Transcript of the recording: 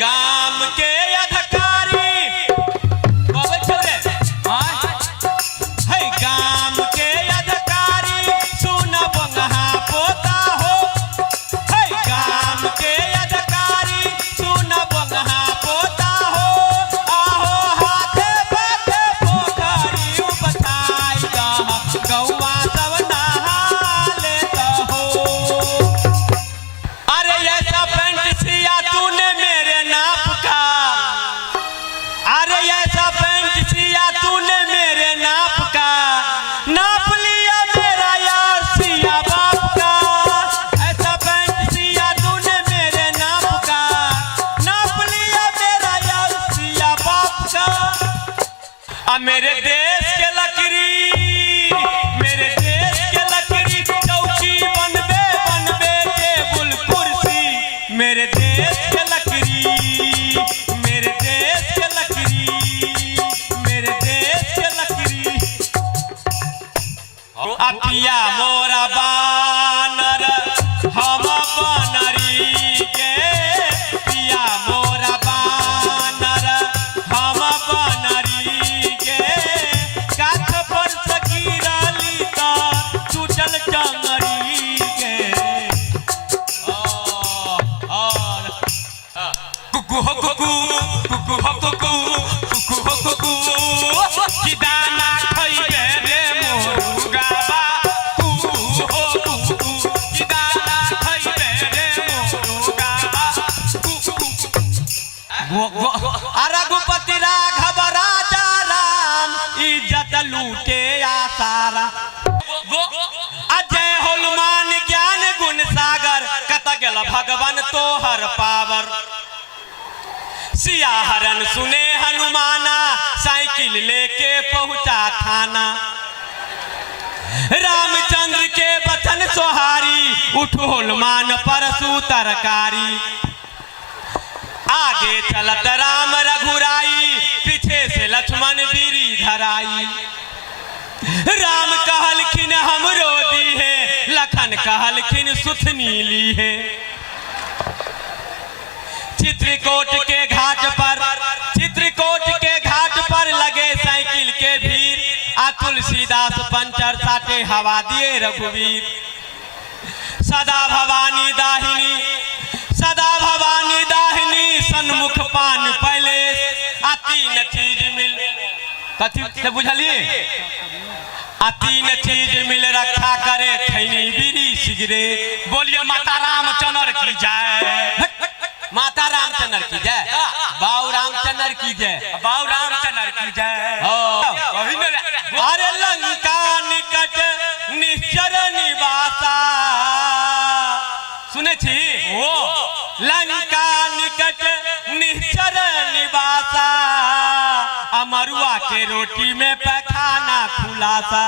काम के अधिकारी बाबा छोरे है काम के अधिकारी सुन बंगहा पोता हो है काम के अधिकारी सुन बंगहा पोता हो आहो हाथे बाथे पोखरी उपथाई गौवा सब नहा लेता हो। अरे ऐसा पैंट सिया तूने मेरे नाप का, अरे ऐसा पैंट सिया तूने मेरे नाप का, नाप लिया मेरा यार सिया बाप का। ऐसा पैंट सिया तूने मेरे नाप का, नाप लिया मेरा यार सिया बाप का। अब मेरे देश के लकड़ी, मेरे देश के लकड़ी चौकी बनबे बनबे टेबुल कुर्सी। मेरे देश के लकड़ी, मेरे देश के लकड़ी, मेरे देश के लकड़ी। अपिया मोरा बानर हम बनरी के, पिया मोरा बानर हम बनरी के। काठ पर सकीरली तो टूटल चमड़ी के। कुकु हो कुकु, कुकु हो कुकु, कुकु हो कुकु, कि दाना खइबे रे मोरुगाबा। कुकु हो कुकु, कि दाना खइबे रे मोरुगाबा। रघुपति राघव राजा राम इज्जत लूटे आसारा। अजय हनुमान ज्ञान गुण सागर कत गेल भगवान तोहर पावर। सिया हरण सुने हनुमाना साइकिल लेके पहुंचा थाना। रामचंद्र के बचन सोहारी उठ हनुमान परसु तरकारी। आगे चलत राम रघुराई पीछे से लक्ष्मण बीरी धराई। राम कहलखिन हमरो दी है, लखन कहलखिन सुथनी ली है। चित्रकूट के घाट पर, चित्रकूट के घाट पर लगे साइकिल के भीड़। आ तुलसीदास पंचर साटे हवा दिए रघुवीर। सदा भवानी दाहिनी, सदा भवानी दाहिनी सन्मुख पान पहले। आ तीन चीज मिल, कथी से बुझलिए? आ तीन चीज मिल रखा करे खैनी बीड़ी सिगरेट। बोलिए माता रामचंद्र की जय, माता रामचंद्र की जय, बाऊ रामचंद्र की जय, बाबू रामचंद्र की जय। अरे लंका निकट निश्चर निवासा, सुने छी वो लंका निकट निश्चर निवासा। अमरुआ के रोटी में पैखाना खुलासा।